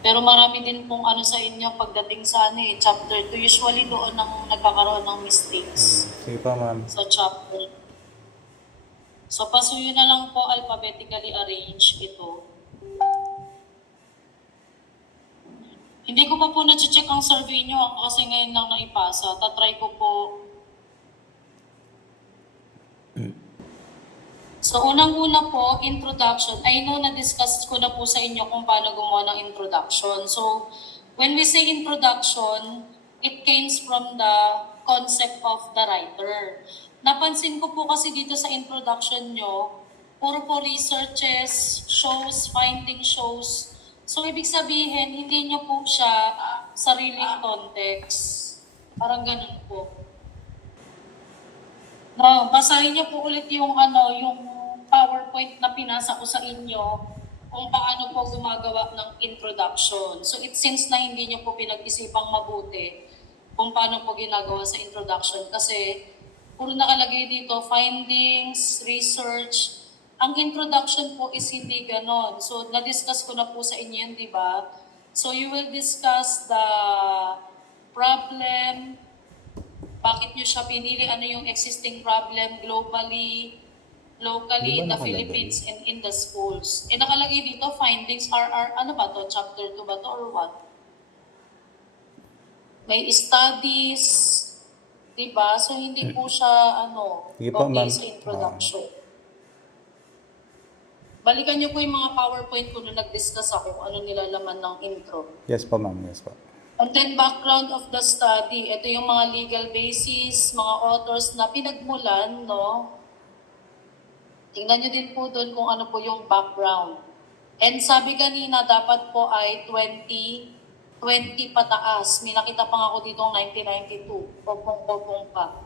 Pero marami din pong ano sa inyo pagdating sa ano chapter 2. Usually doon ang nagkakaroon ng mistakes Sige pa, ma'am. sa chapter. So pasuyo na lang po alphabetically arrange ito. Hindi ko pa po na-check ang survey nyo kasi ngayon lang naipasa. Tatry ko po. So unang-una po, introduction. I know na-discuss ko na po sa inyo kung paano gumawa ng introduction. So when we say introduction, it comes from the concept of the writer. Napansin ko po kasi dito sa introduction nyo, puro po researches, shows, finding shows. So ibig sabihin, hindi nyo po siya sariling context. Parang ganun po. No, basahin niyo po ulit yung yung PowerPoint na pinasa ko sa inyo kung paano po gumagawa ng introduction. So it seems na hindi niyo po pinag-isipang mabuti kung paano po ginagawa sa introduction kasi puro nakalagay dito findings, research. Ang introduction po is hindi ganon. So na-discuss ko na po sa inyo yun, di ba? So you will discuss the problem, bakit nyo siya pinili, ano yung existing problem globally, locally, the Philippines, and in the schools. Eh nakalagay dito, findings are ano ba to? Chapter 2 ba to or what? May studies, diba? So hindi po siya okay sa introduction. Balikan nyo po yung mga PowerPoint ko na nag-discuss ako kung ano nilalaman ng intro. Yes po, ma'am. Yes po. And then background of the study, ito yung mga legal basis, mga authors na pinagmulan, no? Tingnan nyo din po doon kung ano po yung background. And sabi kanina, dapat po ay 20 pataas. May nakita pa nga ako dito ng 1992. Popong-popong pa.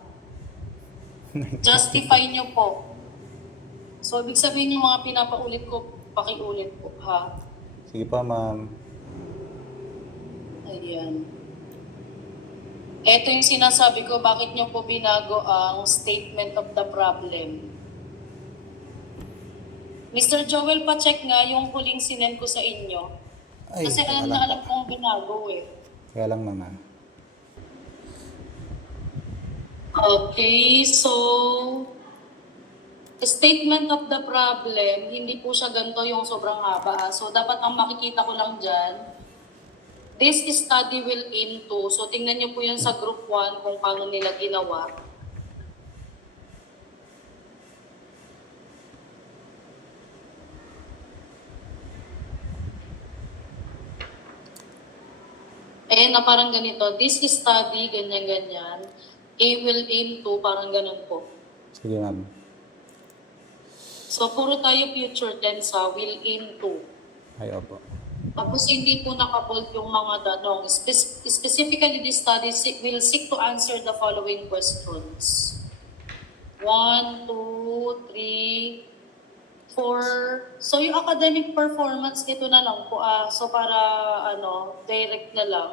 Justify nyo po. So, ibig sabihin yung mga pinapaulit ko, pakiulit po, ha? Sige pa, ma'am. Ayan. Ito yung sinasabi ko, bakit nyo po binago ang statement of the problem. Mr. Joel, pa-check nga yung huling sinend ko sa inyo. Ay, kasi alam kong binago eh. Kaya lang, ma'am. Okay, so statement of the problem, hindi po siya ganito yung sobrang haba. So dapat ang makikita ko lang dyan, this study will aim to. So tingnan niyo po yun sa group 1 kung paano nila ginawa. Eh na parang ganito, this study, ganyan-ganyan, A will aim to, parang ganun po. Sige, ma'am. So puro tayo future tense ha, will aim to. Ay, opo. Tapos hindi po nakabold yung mga tanong. Specifically, this study will seek to answer the following questions. 1, 2, 3, 4. So yung academic performance, ito na lang po. So para direct na lang.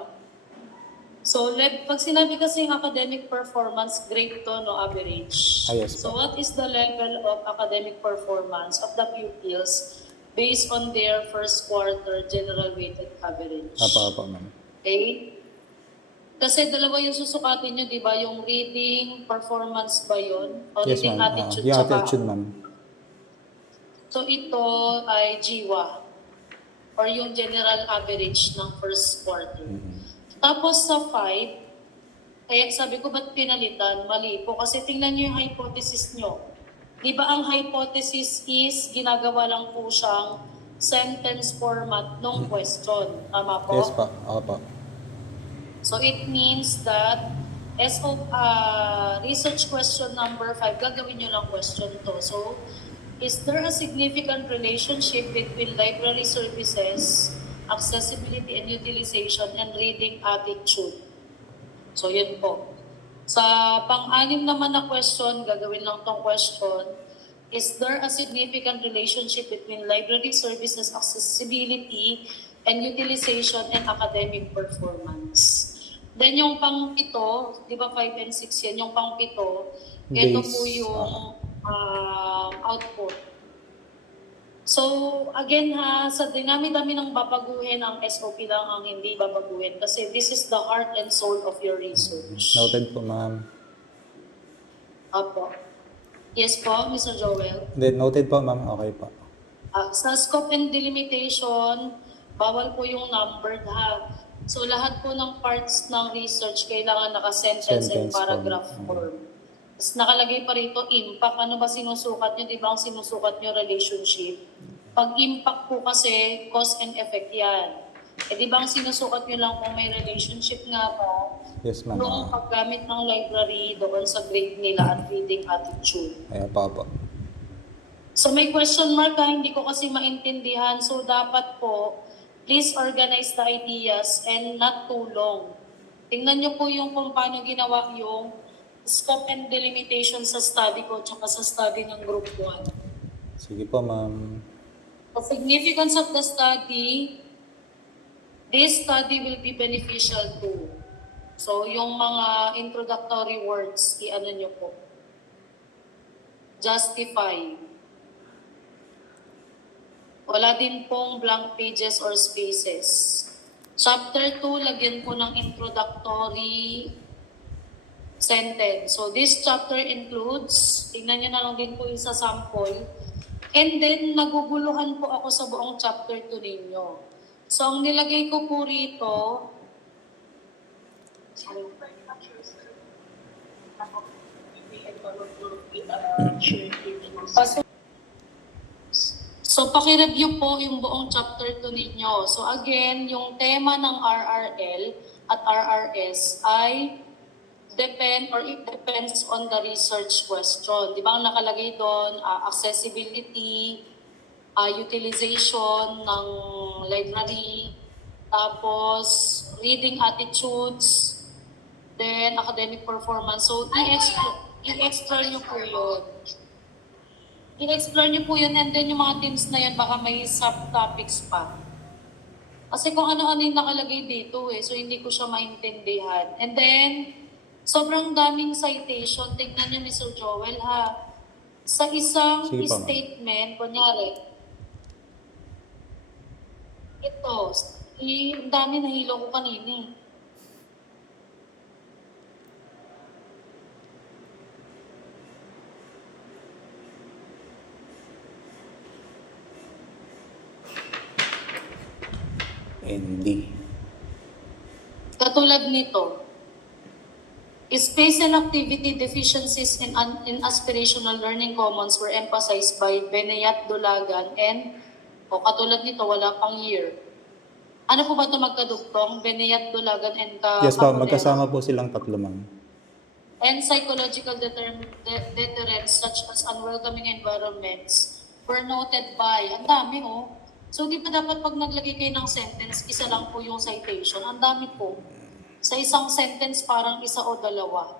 So pag sinabi kasi yung academic performance, grade to, no, average. Yes, so what is the level of academic performance of the pupils based on their first quarter general weighted average? Opo, ma'am. Okay? Kasi dalawa yung susukatin nyo, di ba? Yung reading performance ba yun? O Yes, reading ma'am. attitude Yung attitude, ma'am. So ito ay GWA or yung general average ng first quarter. Tapos sa 5, kaya sabi ko ba't pinalitan? Mali po kasi tingnan nyo yung hypothesis nyo. Di ba ang hypothesis is ginagawa lang po siyang sentence format ng question. Tama po? Yes po. Opo. So it means that research question number 5, gagawin nyo lang question to. So, is there a significant relationship between library services, accessibility and utilization, and reading attitude? So yun po. Sa pang-anim naman na question, gagawin lang tong question, is there a significant relationship between library services, accessibility, and utilization and academic performance? Then yung pang-pito, di ba 5 and 6 yan, yung pang-pito, ito po yung output. So, again ha, sa dinami-dami ng babaguhin, ang SOP lang ang hindi babaguhin kasi this is the heart and soul of your research. Noted po, ma'am. Apo. Yes po, Mr. Joel. Then, noted po, ma'am. Okay po. Sa scope and delimitation, bawal po yung numbered ha. So lahat po ng parts ng research kailangan naka-sentence and Sentence paragraph form. form. Tapos nakalagay pa rito impact. Ano ba sinusukat nyo? Di ba ang sinusukat nyo relationship? Pag impact po kasi, cause and effect yan. Eh di ba ang sinusukat nyo lang kung may relationship nga ba? Yes, ma'am. Yung paggamit ng library doon sa grade nila at reading attitude. Ayan po. So may question mark ha, hindi ko kasi maintindihan. So dapat po, please organize the ideas and not too long. Tingnan niyo po yung kung paano ginawa yung scope and delimitation sa study ko tsaka sa study ng group 1. Sige po, ma'am. The significance of the study, this study will be beneficial too. So yung mga introductory words, i-ano niyo po. Justify. Wala din pong blank pages or spaces. Chapter 2, lagyan po ng introductory sentence. So this chapter includes, tingnan nyo na lang din po yung sa sample. And then, naguguluhan po ako sa buong chapter 2 ninyo. So ang nilagay ko po rito, so paki-review po yung buong chapter 2 ninyo. So again, yung tema ng RRL at RRS ay it depends on the research question. Di ba ang nakalagay doon, accessibility, utilization ng library, tapos reading attitudes, then academic performance. So i-explore nyo po yun. I-explore nyo po yun and then yung mga teams na yun baka may subtopics pa. Kasi kung ano-ano yung nakalagay dito so hindi ko siya maintindihan. And then, sobrang daming citation. Tingnan niyo, Mr. Joel, ha. Sa isang Sige po, ma'am. statement, kunyari, ito, ang dami nahilo ko kanina eh. ND. Katulad nito, space and activity deficiencies in aspirational learning commons were emphasized by Benayat Dulagan and, katulad nito, wala pang year. Ano po ba ito magkaduktong? Benayat Dulagan and Yes po, Caponera. magkasama po silang tatlo, ma'am. And psychological deterrents such as unwelcoming environments were noted by, ang dami So di ba dapat pag naglagay kayo ng sentence, isa lang po yung citation? Ang dami po. Sa isang sentence parang isa o dalawa.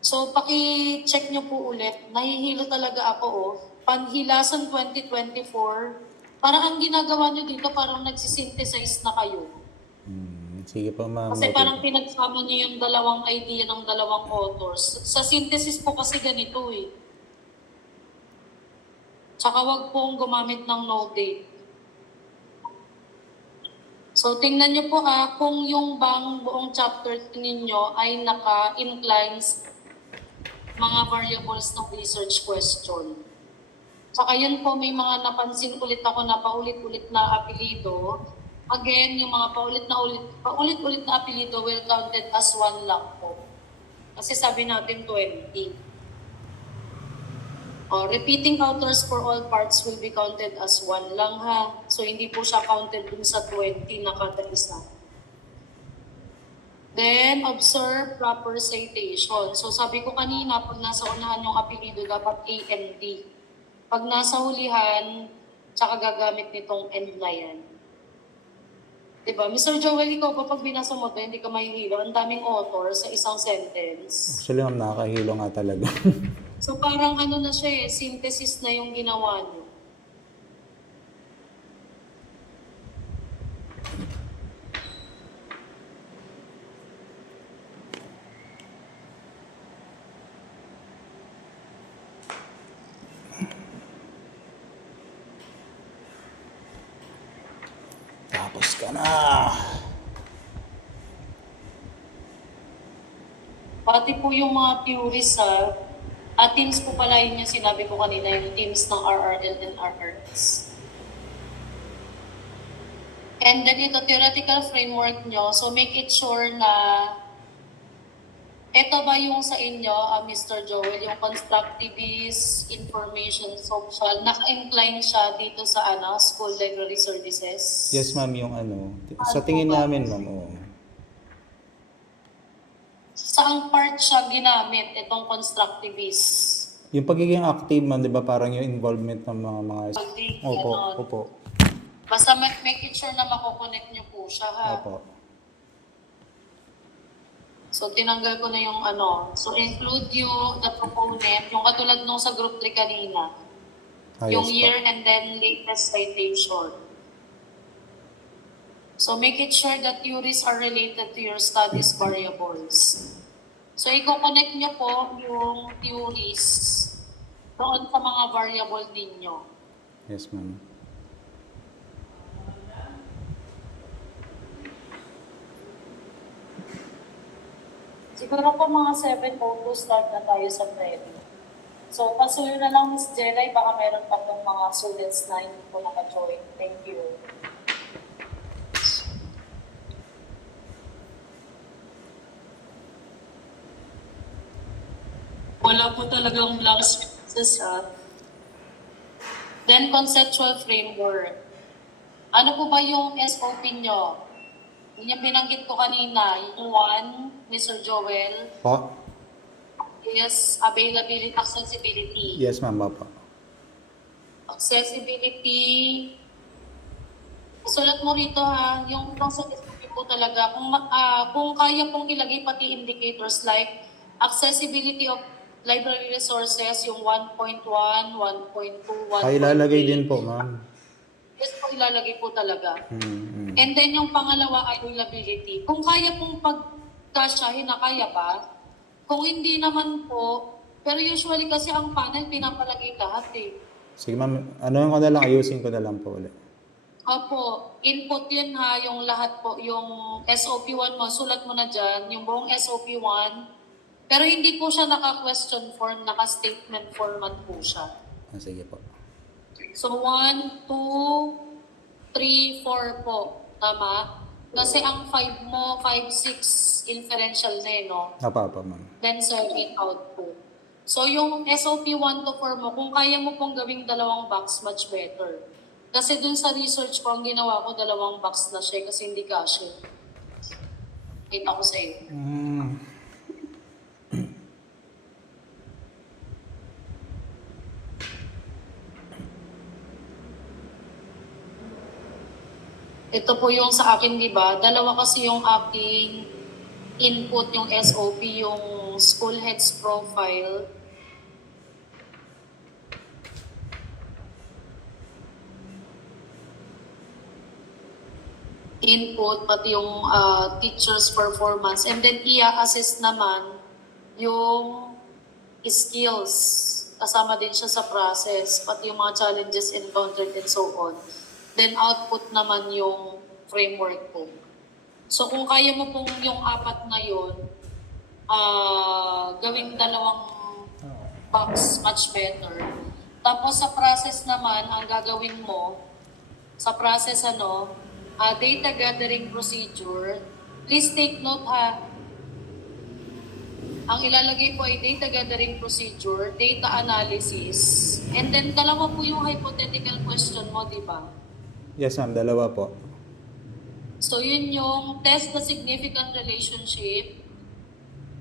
So paki-check nyo po ulit. Nahihilo talaga ako Panhilasan 2024, parang ang ginagawa nyo dito parang nagsisynthesize na kayo. Sige po, ma'am. Kasi Noted parang po. pinagsama nyo yung dalawang idea ng dalawang authors. Sa synthesis po kasi ganito Tsaka wag pong gumamit ng no date. So tingnan nyo po kung yung bang buong chapter ninyo ay naka-inclines mga variables ng research question. Tsaka yun po may mga napansin ulit ako na paulit-ulit na apelido. Again, yung mga paulit-ulit na apelido will counted as 1 lang po. Kasi sabi natin 20. Repeating authors for all parts will be counted as 1 lang ha. So hindi po siya counted dun sa 20 na kada isa. Then, observe proper citation. So sabi ko kanina, pag nasa unahan yung apelido, dapat A and D. Pag nasa hulihan, tsaka gagamit nitong end na yan. Diba? Mr. Joel, ikaw pa pag binasa mo hindi ka mahihilo. Ang daming author sa isang sentence. Actually, ma'am, nakakahilo nga talaga. So parang na siya synthesis na yung ginawa niyo. Tapos ka na. Pati po yung mga theories teams po pala yun yung sinabi ko kanina, yung teams ng RRL and RRS. And then ito, theoretical framework nyo, so make it sure na ito ba yung sa inyo, Mr. Joel, yung constructivist, information social, naka-incline siya dito sa school library services? Yes, ma'am, yung sa tingin namin, ma'am, oo. Saang part siya ginamit itong constructivist? Yung pagiging active, ma'am, di ba, parang yung involvement ng mga... Opo, Ganon. opo, Basta make it sure na makokonect nyo po siya, ha? opo. So, tinanggal ko na yung So, include the proponent, yung katulad nung sa group 3 kanina. Yung Yes, year po. and then latest citation. So, make it sure that theories are related to your studies variables. So, i-connect nyo po yung theories doon sa mga variable ninyo. Yes, ma'am. Siguro po mga 7:02 start na tayo sa prep. So, pasuyo na lang Ms. Jelay, baka meron pa pong mga students na hindi po naka-join. Thank you. Wala po talagang blank spaces, ha? Then, conceptual framework. Ano po ba yung SOP nyo? Yun yung binanggit ko kanina. Yung one, Mr. Joel, Po? is availability, accessibility. Yes, ma'am, opo. Accessibility. Sulat mo rito, ha, yung sa SOP po talaga, kung kaya pong ilagay pati indicators like accessibility of library resources, yung 1.1, 1.2, 1.3. Ay, ilalagay din po, ma'am. Yes po, ilalagay po talaga. Mm-hmm. And then yung pangalawa, availability. Kung kaya pong pagkasyahin na kaya ba, kung hindi naman po, pero usually kasi ang panel pinapalagay lahat eh. Sige, ma'am. Ko na lang, ayusin ko na lang po ulit. Opo, input yun ha, yung lahat po, yung SOP1 mo, sulat mo na dyan, yung buong SOP1. Pero hindi po siya naka-question form, naka-statement format po siya. Sige po. So 1, 2, 3, 4 po. Tama? Kasi ang 5 mo, 5, 6 inferential na eh, no? Apa, ma'am. Then 7 output. So yung SOP 1 to 4 mo, kung kaya mo pong gawing dalawang box, much better. Kasi dun sa research ko, ang ginawa ko, dalawang box na siya kasi hindi kasya. Kita ko sa iyo. Ito po yung sa akin, di ba? Dalawa kasi yung aking input, yung SOP, yung school heads profile. Input, pati yung teacher's performance. And then i-assess naman yung skills. Kasama din siya sa process, pati yung mga challenges encountered and so on. Then output naman yung framework po. So kung kaya mo pong yung 4 na yun, gawing dalawang box, much better. Tapos sa process naman, ang gagawin mo, sa process data gathering procedure, please take note ha, ang ilalagay po ay data gathering procedure, data analysis, and then dalawa po yung hypothetical question mo, di ba? Yes, ma'am. Dalawa po. So yun yung test the significant relationship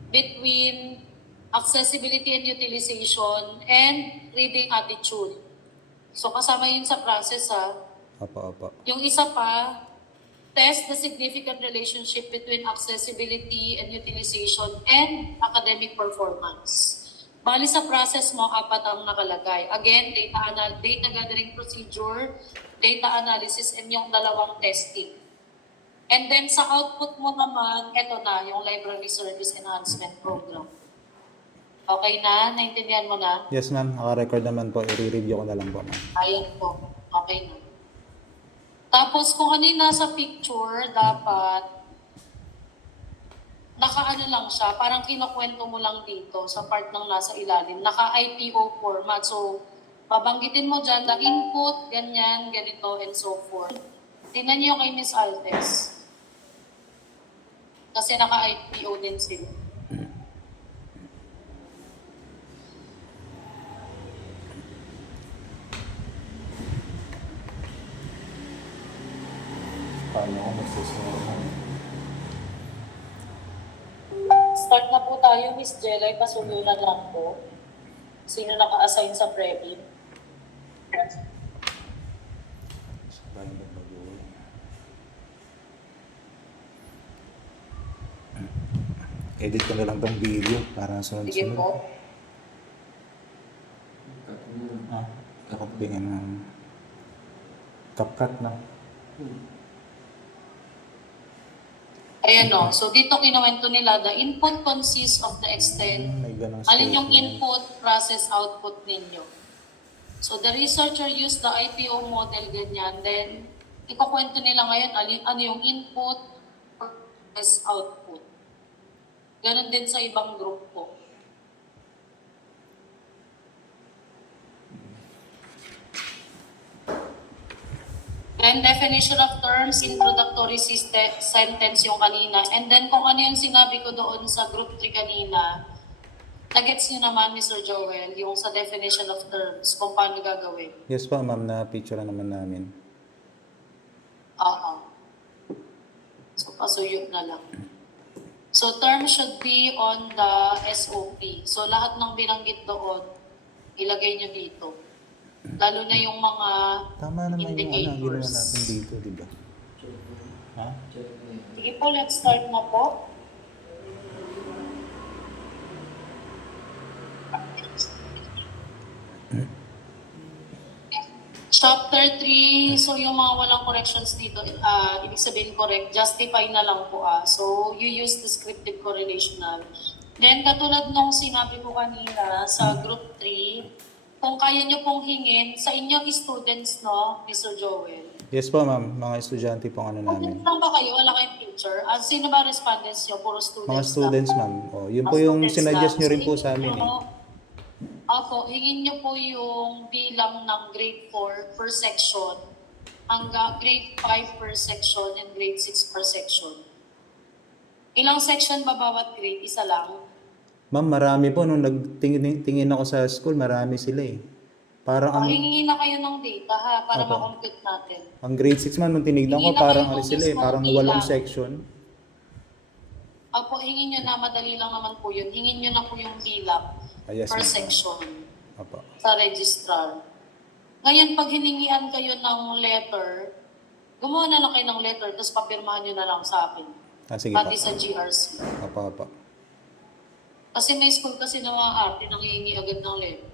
between accessibility and utilization and reading attitude. So kasama yun sa process ha. Opo. Yung isa pa, test the significant relationship between accessibility and utilization and academic performance. Bali sa process mo, 4 ang nakalagay. Again, data gathering procedure, data analysis, and yung dalawang testing. And then sa output mo naman, eto na, yung Library Service Enhancement Program. Okay na? Naintindihan mo na? Yes, ma'am. Naka-record naman po. I-review ko na lang po, ma'am. Ayan po. Okay na. Tapos kung ano yung nasa picture, dapat naka-ano lang siya, parang kinukwento mo lang dito sa part ng nasa ilalim. Naka-IPO format. So, babanggitin mo dyan, the input, ganyan, ganito, and so forth. Tingnan niyo kay Miss Altes. Kasi naka-IPO din sila. Paano ako magsusunod? Start na po tayo, Miss Jelay. Pasulunan lang po. Sino naka-assign sa Previn? Sabay ba bago? Edit ko na lang tong video para Sige sunod-sunod. po. Kakapingin ng CapCut na. Ayan o. So dito kinuwento nila, the input consists of the extent. May ganang Alin yung statement. input, process, output ninyo. So the researcher used the IPO model, ganyan. Then, ikukwento nila ngayon ano yung input, process, output. Ganon din sa ibang group po. Then definition of terms, introductory sentence yung kanina. And then kung ano yung sinabi ko doon sa group 3 kanina, nagets nyo naman, Mr. Joel, yung sa definition of terms, kung paano gagawin. Yes po, ma'am, na picture na naman namin. Oo. So, pasuyo na lang. So, term should be on the SOP. So, lahat ng binanggit doon, ilagay nyo dito. Lalo na yung mga Tama naman yung ginawa indicators. natin dito, di ba? Ha? Sige po, let's start na po. Chapter 3, so yung mga walang corrections dito, ibig sabihin correct, justify na lang po. So, you use descriptive correlational. Then, katulad nung sinabi ko kanina sa group 3, kung kaya nyo pong hingin sa inyong students, no, Mr. Joel? Yes po, ma'am. Mga estudyante pong ano namin. Students lang ba kayo? Wala kayong teacher? Sino ba respondents nyo? Puro students Mga students, lang? ma'am. Oh, yun po yung Students sinuggest lang. nyo rin So, po hingin sa amin eh. nyo- Opo, hingin nyo po yung bilang ng grade 4 per section hanggang grade 5 per section and grade 6 per section. Ilang section ba bawat grade? Isa lang? Ma'am, marami po. Nung nagtingin ako sa school, marami sila eh. Parang Hingi na kayo ng data ha, para Opo. makompute natin. ang grade 6 man, nung tinignan ko, Hindi na parang kayo ano sila eh. mismo Parang bilang. 8 section. Opo, hingin nyo na, madali lang naman po yun. Hingin nyo na po yung bilang Yes, per ma'am. section Opo. sa registrar. Ngayon, pag hiningian kayo ng letter, gumawa na lang kayo ng letter, tapos papirmahan nyo na lang sa akin. Sige po. Pati sa GRC. Opo. Kasi may school kasi na mga arte nangihingi agad ng letter.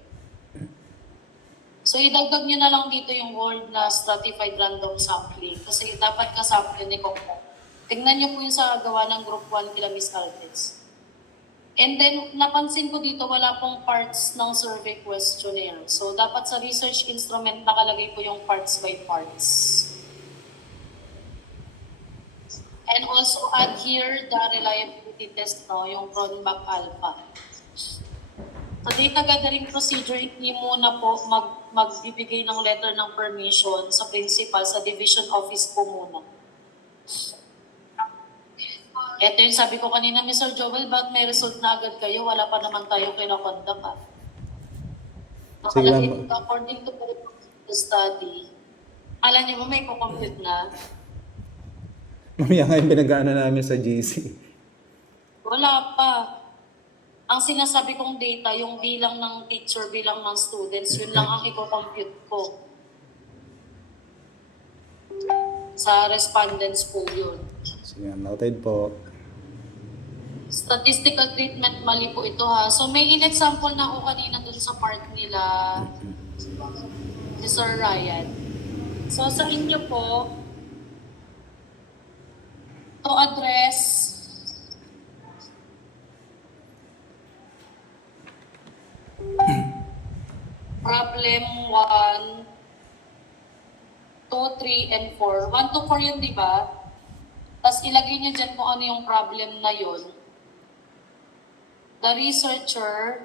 So, idagdag nyo na lang dito yung word na stratified random sampling. Kasi dapat kasample ni Coco. Tingnan nyo po yung sa gawa ng group 1 kila Miss Altes. And then, napansin ko dito, wala pong parts ng survey questionnaire. So, dapat sa research instrument nakalagay po yung parts by parts. And also add here the reliability test, no, yung Cronbach Alpha. So, data gathering procedure, hindi muna po magbibigay ng letter ng permission sa principal, sa division office po muna. Ito yung sabi ko kanina, Mr. Joel, ba't may result na agad kayo? Wala pa naman tayo kinakondak ha. Sige, Nakalagay ma'am. dito, according to the study, alam niyo mo may kukompute na? Mamaya nga yung pinag-ano namin sa GC. Wala pa. Ang sinasabi kong data, yung bilang ng teacher, bilang ng students, yun lang ang i-compute ko. Sa respondents po yun. Sige, noted po. Statistical treatment, mali po ito ha. So may in-example na ako kanina dun sa part nila ni Sir Ryan. So sa inyo po, to address problem 1, 2, 3, and 4. 1 to 4 yun, di ba? Tapos ilagay niyo dyan kung ano yung problem na yun. The researcher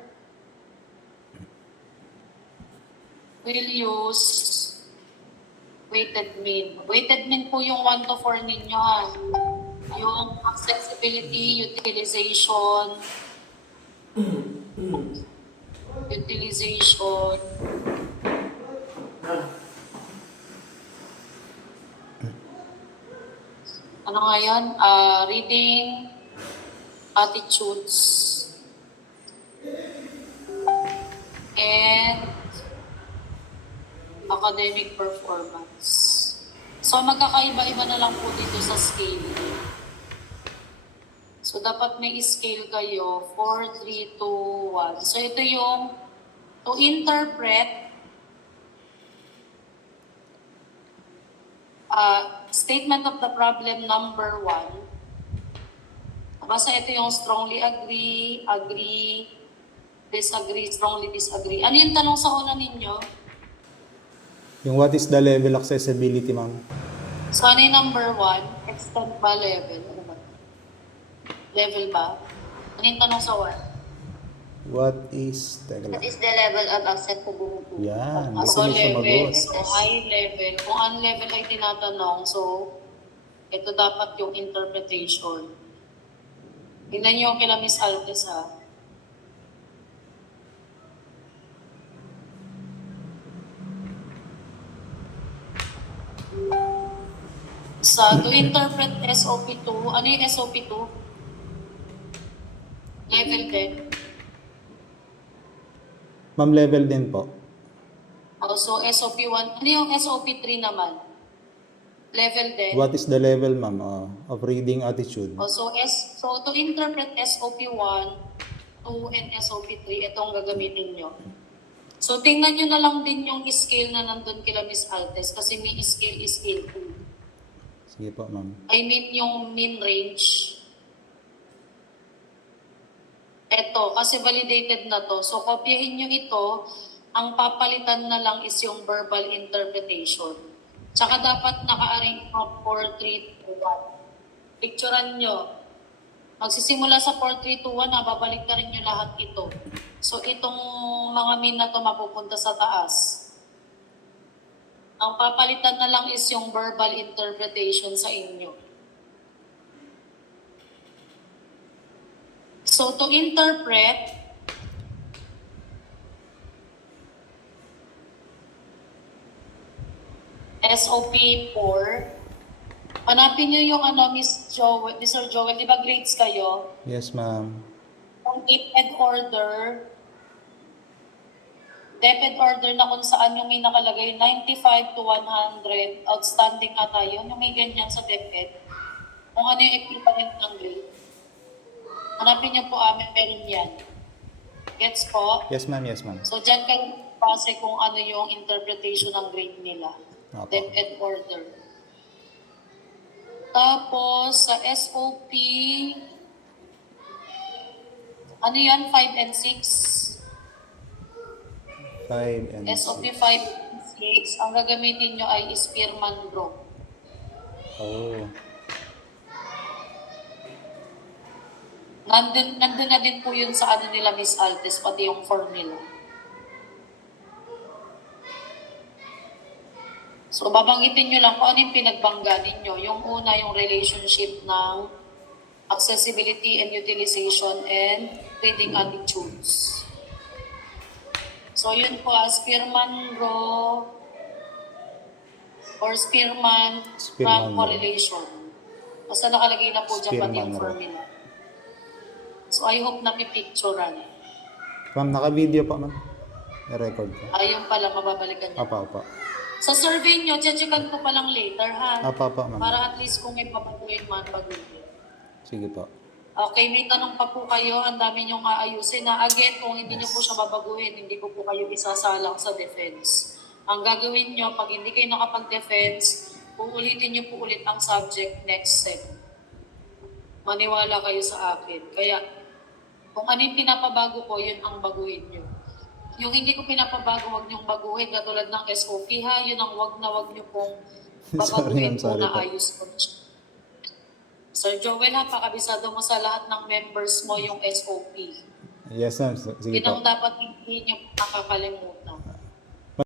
will use weighted mean. Weighted mean po yung 1 to 4 ninyo, ha? Yung accessibility, utilization, ano nga yun? Reading, attitudes, and academic performance. So, magkakaiba-iba na lang po dito sa scale. So, dapat may scale kayo, 4, 3, 2, 1. So, ito yung to interpret statement of the problem number 1. Basta ito yung strongly agree, agree, disagree, strongly disagree. Ano yung tanong sa una ninyo? Yung what is the level accessibility, ma'am? So, ano yung number 1? Extent ba level? Ano ba? Level ba? Ano yung tanong sa 1? What is... Teka What lang. is the level of accessibility? Yan. So, Gusto niyo level. sumagot. So, high level. Kung ang level ay tinatanong, so, ito dapat yung interpretation. Tingnan niyo yung kila Miss Altes, ha? Sa to interpret SOP2, ano yung SOP2? Level 10. Ma'am, level din po. So, SOP1. Ano yung SOP3 naman? Level 10. What is the level, ma'am, of reading attitude? So to interpret SOP1, 2, and SOP3, itong gagamitin nyo. So, tingnan nyo na lang din yung scale na nandun kila Miss Altes kasi may scale is scale 2. Sige po, ma'am. I mean yung mean range. Eto, kasi validated na to. So, kopyahin nyo ito. Ang papalitan na lang is yung verbal interpretation. Tsaka dapat naka-arrange from 4, 3, 2, 1. Picturean nyo. Magsisimula sa 4, 3, 2, 1, babalik na rin nyo lahat ito. So, itong mga mean na to mapupunta sa taas. Ang papalitan na lang is yung verbal interpretation sa inyo. So, to interpret, SOP4, hanapin nyo yung Mr. Joel, di ba grades kayo? Yes, ma'am. Yung DepEd order na kung saan yung may nakalagay 95 to 100, outstanding ata yun, yung may ganyan sa DepEd. Kung ano yung equivalent ng grade. Hanapin niyo po meron yan. Gets po? Yes, ma'am. Yes, ma'am. So, dyan kayo base kung ano yung interpretation ng grade nila. Opo. DepEd order. Tapos, sa SOP, ano yan? 5 and 6? 5 and SOP 5 6. and 6, ang gagamitin nyo ay Spearman group. Oh. Nandun na din po yun sa ano nila Miss Altes, pati yung formula. So, babanggitin nyo lang kung ano yung pinagbangga ninyo. Yung una, yung relationship ng accessibility and utilization and reading attitudes. So, yun po, Spearman Rho or Spearman Spearman Rho. correlation. Basta nakalagay na po dyan pati yung Spearman Rho. formula. So, I hope napipicturean. Ma'am, naka-video pa, ma'am. I-record ko. Ayun pala, mababalikan niyo. Apa. Sa survey nyo, checkan ko pa lang later, ha? Apa, ma'am. Para at least kung may papaguhin man, paguhin. Sige po. Okay, may tanong pa po kayo. Ang dami nyong aayusin na. Again, kung hindi nyo po siya babaguhin, hindi ko po kayo isasalang sa defense. Ang gagawin nyo, pag hindi kayo nakapag-defense, uulitin nyo po ulit ang subject next sem. Maniwala kayo sa akin. Kaya, kung ano yung pinapabago ko, yun ang baguhin nyo. Yung hindi ko pinapabago, wag nyong baguhin. Katulad ng SOP, ha? Yun ang wag na wag nyo pong Babaguhin ko sorry na po. ayos ko na siya. Sir Joel, ha, pakabisado mo sa lahat ng members mo yung SOP. Yes, ma'am. Sige Yun ang po. dapat hindi nyo nakakalimutan.